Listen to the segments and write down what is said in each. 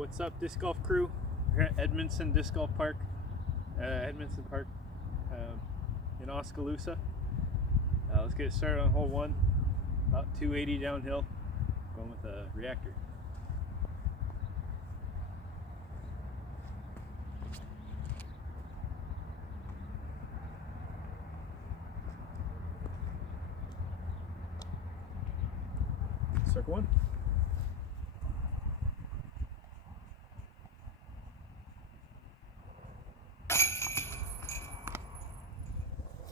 What's up, disc golf crew? We're at Edmundson Park in Oskaloosa. Let's get started on hole 1. About 280 downhill, going with a reactor. Circle 1.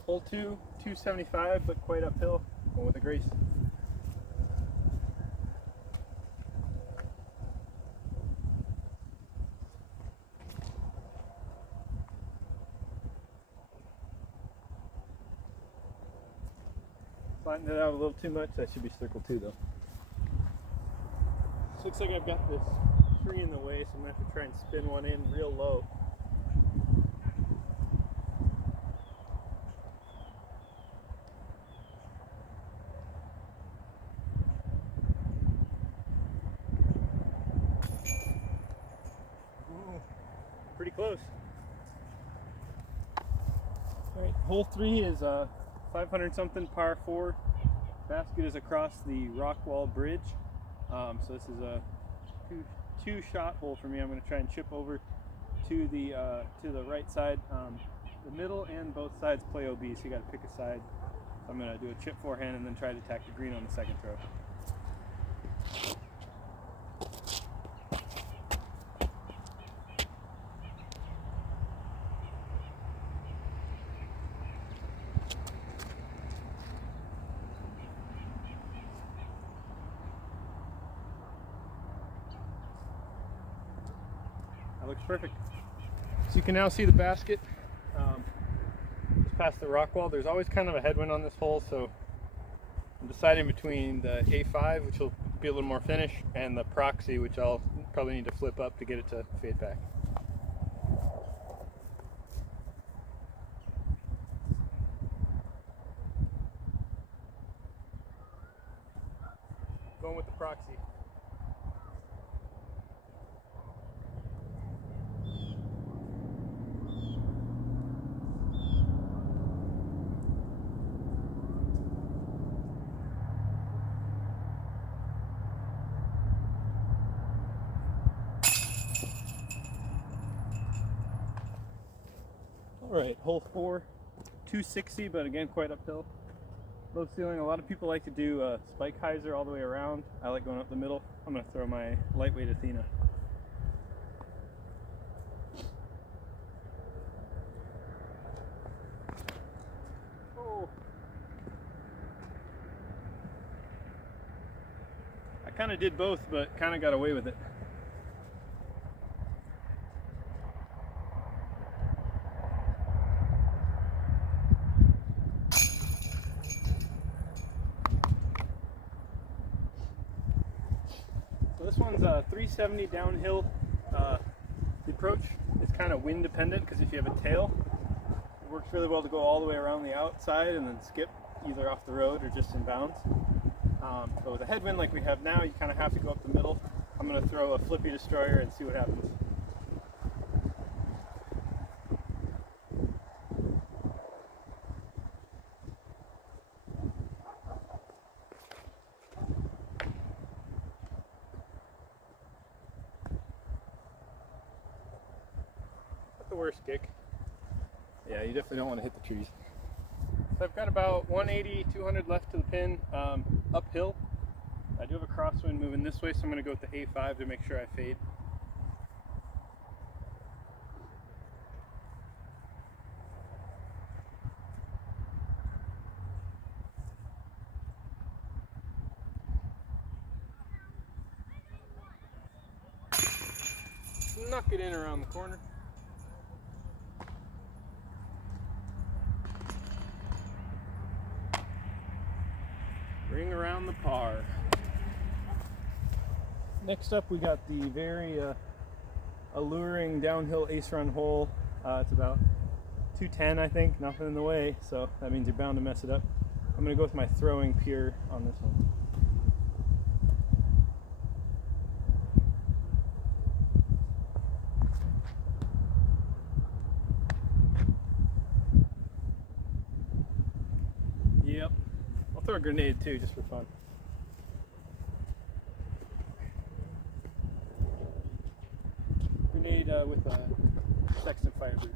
Hole 2, 275, but quite uphill, going with a grace. Flattened it out a little too much. That should be circle 2 though. This looks like I've got this tree in the way, so I'm going to have to try and spin one in real low. Pretty close. Alright, hole 3 is 500 something par 4. Basket is across the rock wall bridge. So this is a two shot hole for me. I'm going to try and chip over to the right side. The middle and both sides play OB, so you got to pick a side. So I'm going to do a chip forehand and then try to attack the green on the second throw. That looks perfect. So you can now see the basket just past the rock wall. There's always kind of a headwind on this hole, so I'm deciding between the A5, which will be a little more finish, and the proxy, which I'll probably need to flip up to get it to fade back. Going with the proxy. Alright, hole 4, 260, but again quite uphill. Low ceiling. A lot of people like to do a spike hyzer all the way around. I like going up the middle. I'm going to throw my lightweight Athena. Oh. I kind of did both, but kind of got away with it. So this one's 370 downhill. The approach is kind of wind dependent because if you have a tail, it works really well to go all the way around the outside and then skip either off the road or just in bounds. But with a headwind like we have now, you kind of have to go up the middle. I'm going to throw a flippy destroyer and see what happens. The worst kick. Yeah, you definitely don't want to hit the trees. So I've got about 180, 200 left to the pin, uphill. I do have a crosswind moving this way, so I'm going to go with the A5 to make sure I fade. Snuck it in around the corner. Ring around the par. Next up we got the very alluring downhill ace run hole. It's about 210 I think, nothing in the way, so that means you're bound to mess it up. I'm going to go with my throwing pure on this one. throw a grenade too, just for fun. Grenade with a Sexton fire boot.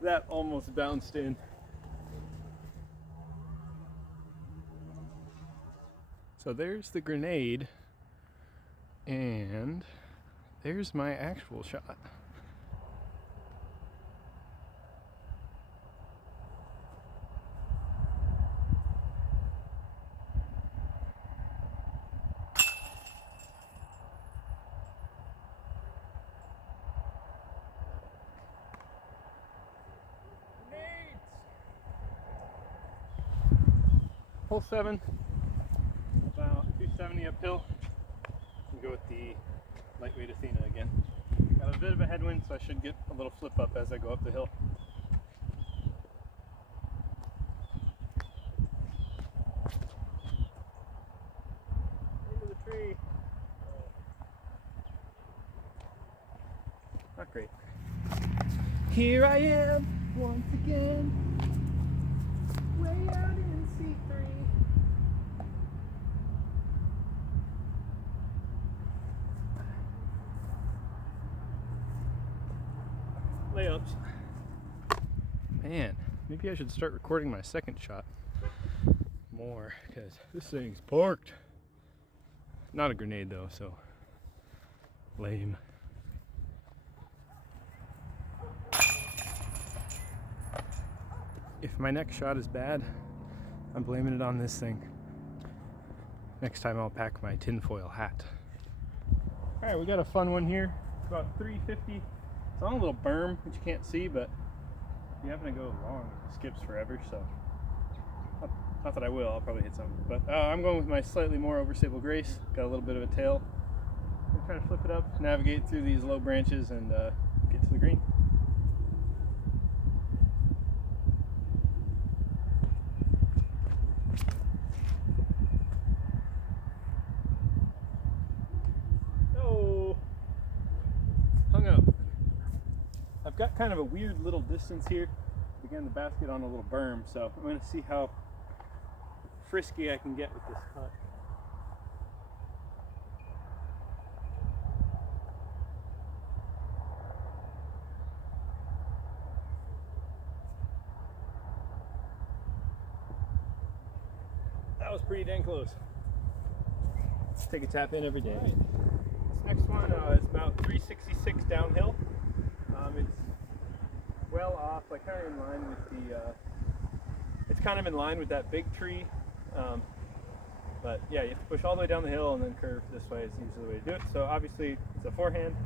That almost bounced in. So there's the grenade, and there's my actual shot. Hole 7, about 270 uphill. We'll go with the lightweight Athena again. Got a bit of a headwind, so I should get a little flip up as I go up the hill. Into the tree. Not great. Here I am once again, way out in C3. Layups. Man, maybe I should start recording my second shot more, because this thing's parked. Not a grenade though, so lame. If my next shot is bad, I'm blaming it on this thing. Next time I'll pack my tinfoil hat. Alright, we got a fun one here. It's about 350. It's on a little berm, which you can't see, but if you happen to go long, it skips forever, so. Not that I will, I'll probably hit something. But I'm going with my slightly more overstable Grace. Got a little bit of a tail. I'm trying to flip it up, navigate through these low branches, and get to the green. I've got kind of a weird little distance here. Again, the basket on a little berm, so I'm going to see how frisky I can get with this cut. That was pretty dang close. Take a tap in every day. Right. This next one is about 366 downhill. It's well off, like kind of in line with the, it's kind of in line with that big tree, but yeah, you have to push all the way down the hill and then curve this way is usually the way to do it. So obviously it's a forehand,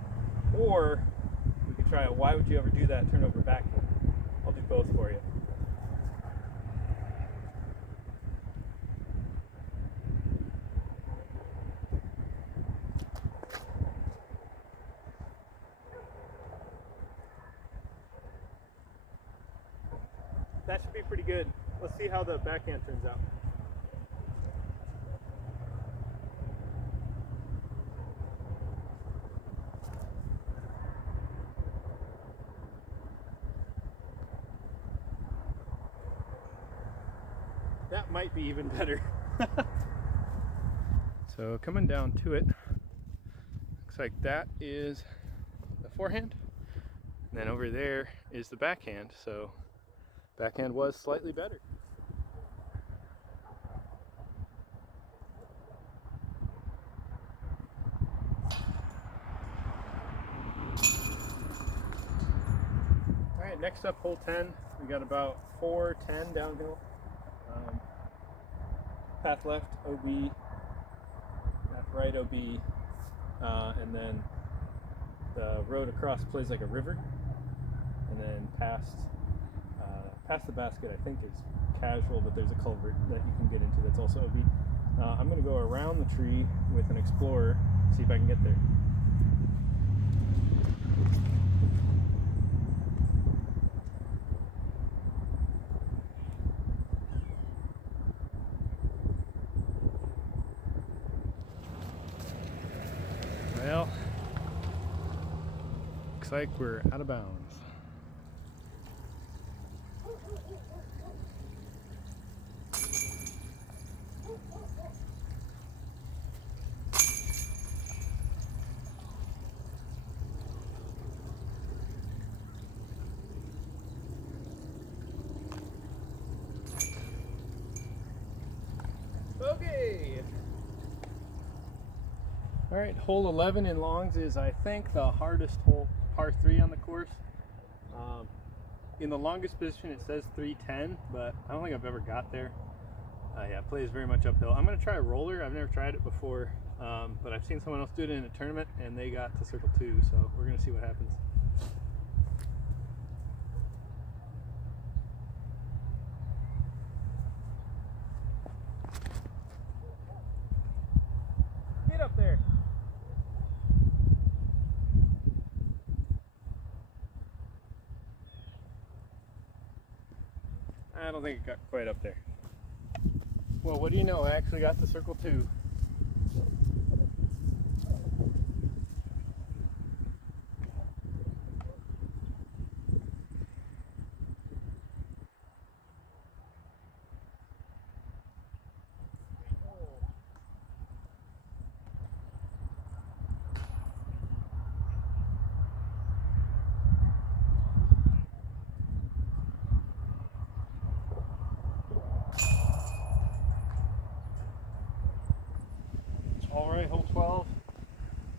or we could try it, why would you ever do that, turn over backhand? I'll do both for you. That should be pretty good. Let's see how the backhand turns out. That might be even better. So coming down to it, looks like that is the forehand, and then over there is the backhand. So backhand was slightly better. All right, next up, hole 10. We got about 410 downhill. Path left, OB. Path right, OB. And then the road across plays like a river. And then past the basket, I think, is casual, but there's a culvert that you can get into that's also OB. I'm going to go around the tree with an Explorer, see if I can get there. Looks like we're out of bounds. Okay. All right, hole 11 in longs is, I think, the hardest hole, par 3 on the course. In the longest position it says 310, but I don't think I've ever got there. Yeah, it plays very much uphill. I'm going to try a roller. I've never tried it before, but I've seen someone else do it in a tournament, and they got to circle 2, so we're going to see what happens. Get up there. I don't think it got quite up there. Well, what do you know? I actually got to circle 2. All right, hole 12,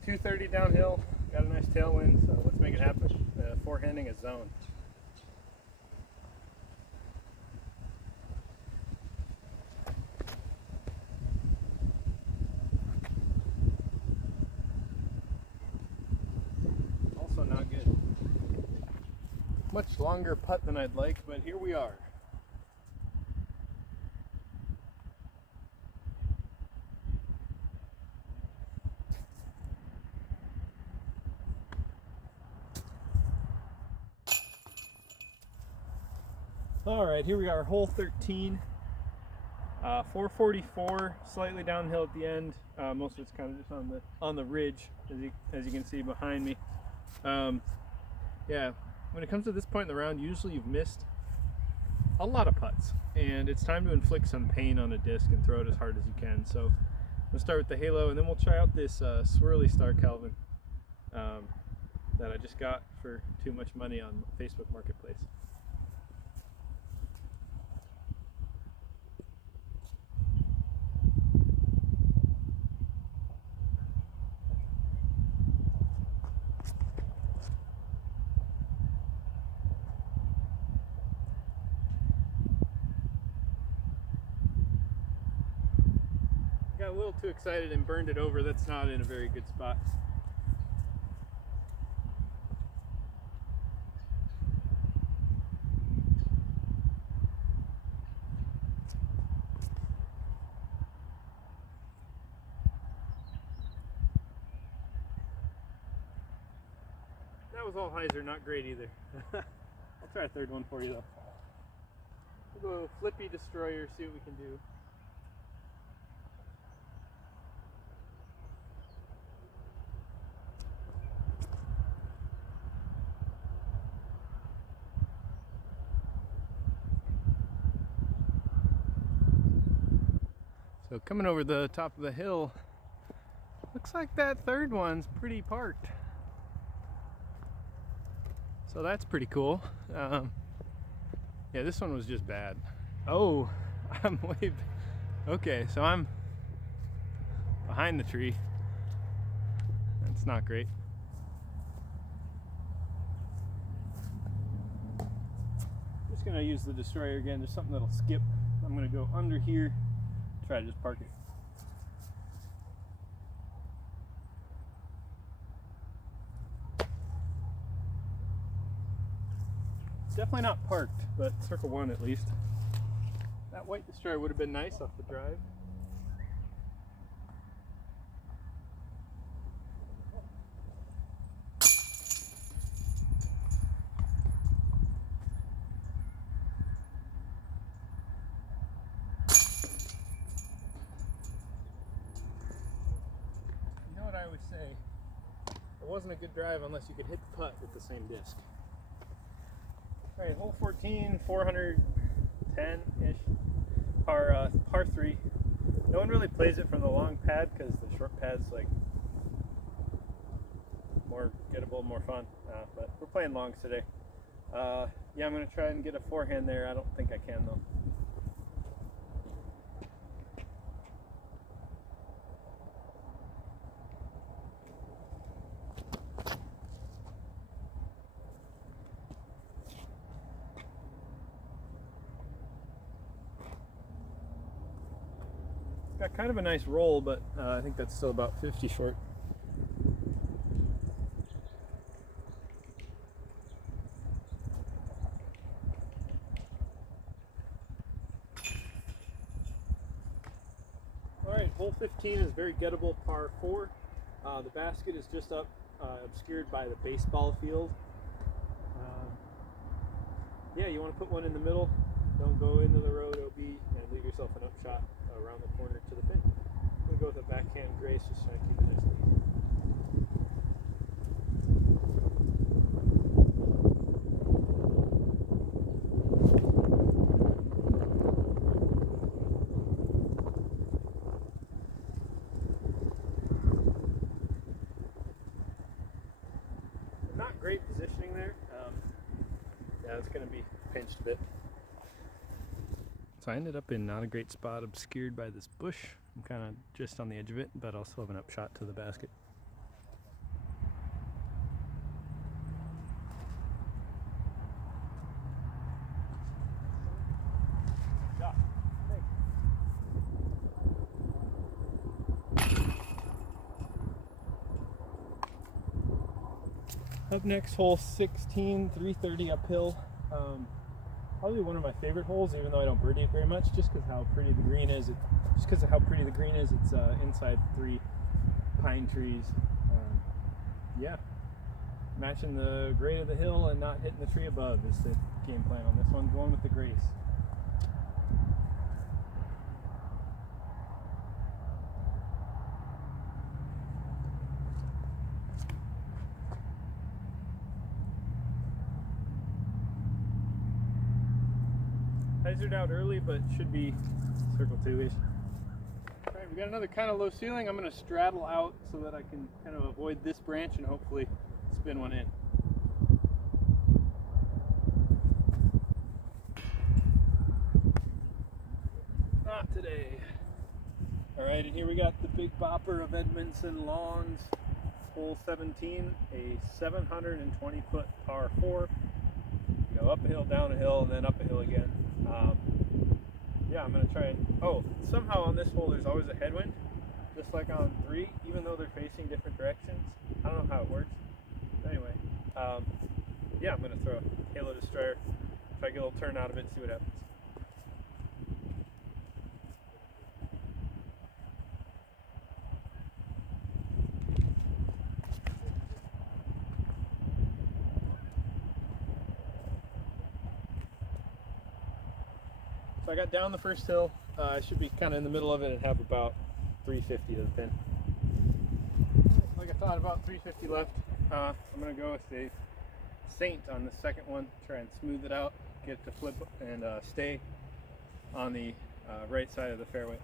230 downhill, got a nice tailwind, so let's make it happen. Forehanding a zone. Also not good. Much longer putt than I'd like, but here we are. All right, here we are, hole 13, 444, slightly downhill at the end. Most of it's kind of just on the ridge, as you can see behind me. Yeah, when it comes to this point in the round, usually you've missed a lot of putts, and it's time to inflict some pain on a disc and throw it as hard as you can. So we'll start with the halo, and then we'll try out this swirly Star Kelvin that I just got for too much money on Facebook Marketplace. Got a little too excited and burned it over. That's not in a very good spot. That was all hyzer, not great either. I'll try a third one for you though. We'll go flippy destroyer, see what we can do. So coming over the top of the hill, looks like that third one's pretty parked. So that's pretty cool. Yeah, this one was just bad. Oh, I'm way... Okay, so I'm behind the tree. That's not great. I'm just gonna use the destroyer again. There's something that'll skip. I'm gonna go under here, try to just park it. Definitely not parked, but circle 1 at least. That white destroyer would have been nice off the drive. You know what I always say? The wasn't a good drive unless you could hit the putt with the same disc. All right, hole 14, 410-ish, par 3. No one really plays it from the long pad because the short pad's like more gettable, more fun. But we're playing longs today. Yeah, I'm gonna try and get a forehand there. I don't think I can though. Got kind of a nice roll, but I think that's still about 50 short. Alright, hole 15 is very gettable, par 4. The basket is just up, obscured by the baseball field. Yeah, you want to put one in the middle. Don't go into the road OB and leave yourself an upshot around the corner to the pin. I'm going to go with a backhand grace, just trying to keep it nice and easy. Not great positioning there. Yeah, it's going to be pinched a bit. So I ended up in not a great spot, obscured by this bush. I'm kind of just on the edge of it, but I'll still have an upshot to the basket. Yeah. Up next, hole 16, 330 uphill. Probably one of my favorite holes, even though I don't birdie it very much, just because how pretty the green is. It's inside 3 pine trees. Yeah, matching the grade of the hill and not hitting the tree above is the game plan on this one. Going with the grace. Hyzered out early, but should be circle 2-ish. Alright, we got another kind of low ceiling. I'm going to straddle out so that I can kind of avoid this branch and hopefully spin one in. Not today. Alright, and here we got the big bopper of Edmundson Lawns, hole 17, a 720-foot par 4. You go up a hill, down a hill, and then up a hill again. Yeah, I'm going to try and... Oh, somehow on this hole there's always a headwind, just like on 3, even though they're facing different directions. I don't know how it works. Anyway, yeah, I'm going to throw a halo destroyer, try to get a little turn out of it, see what happens. So I got down the first hill. I should be kind of in the middle of it and have about 350 to the pin. Like I thought, about 350 left. I'm going to go with a Saint on the second one, try and smooth it out, get it to flip and stay on the right side of the fairway.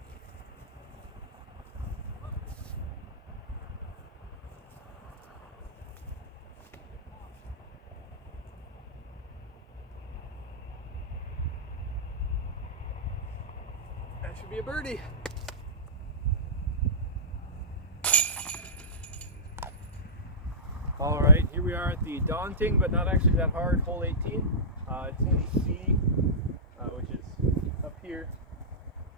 That should be a birdie. All right, here we are at the daunting but not actually that hard hole 18. It's in C,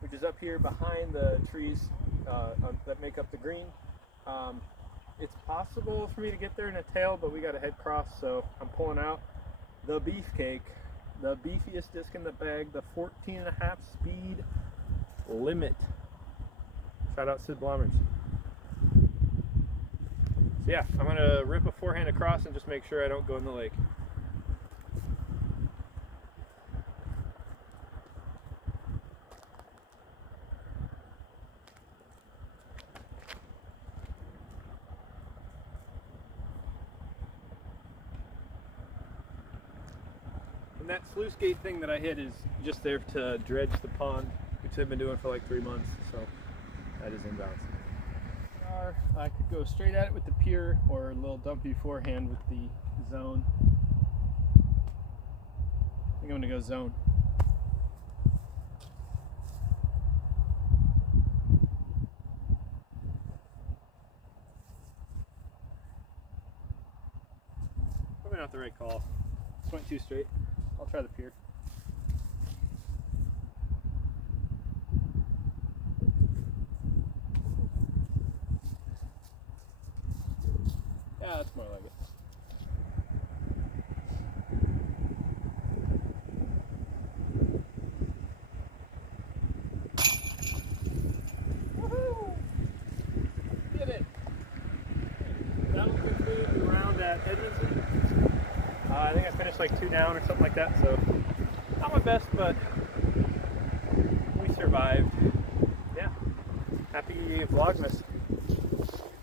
which is up here behind the trees that make up the green. It's possible for me to get there in a tail, but we got a head cross, so I'm pulling out the beefcake, the beefiest disc in the bag, the 14.5 speed limit. Shout out Sid Blommers. So yeah, I'm gonna rip a forehand across and just make sure I don't go in the lake. And that sluice gate thing that I hit is just there to dredge the pond, which I've been doing for like 3 months, so that is inbounds. I could go straight at it with the pier or a little dump beforehand with the zone. I think I'm gonna go zone. Probably not the right call. Just went too straight. I'll try the pier. Yeah, that's more like it. Woohoo! Did it! That will conclude the round at Edmundson. I think I finished like 2 down or something like that, so not my best, but we survived. Yeah. Happy Vlogmas.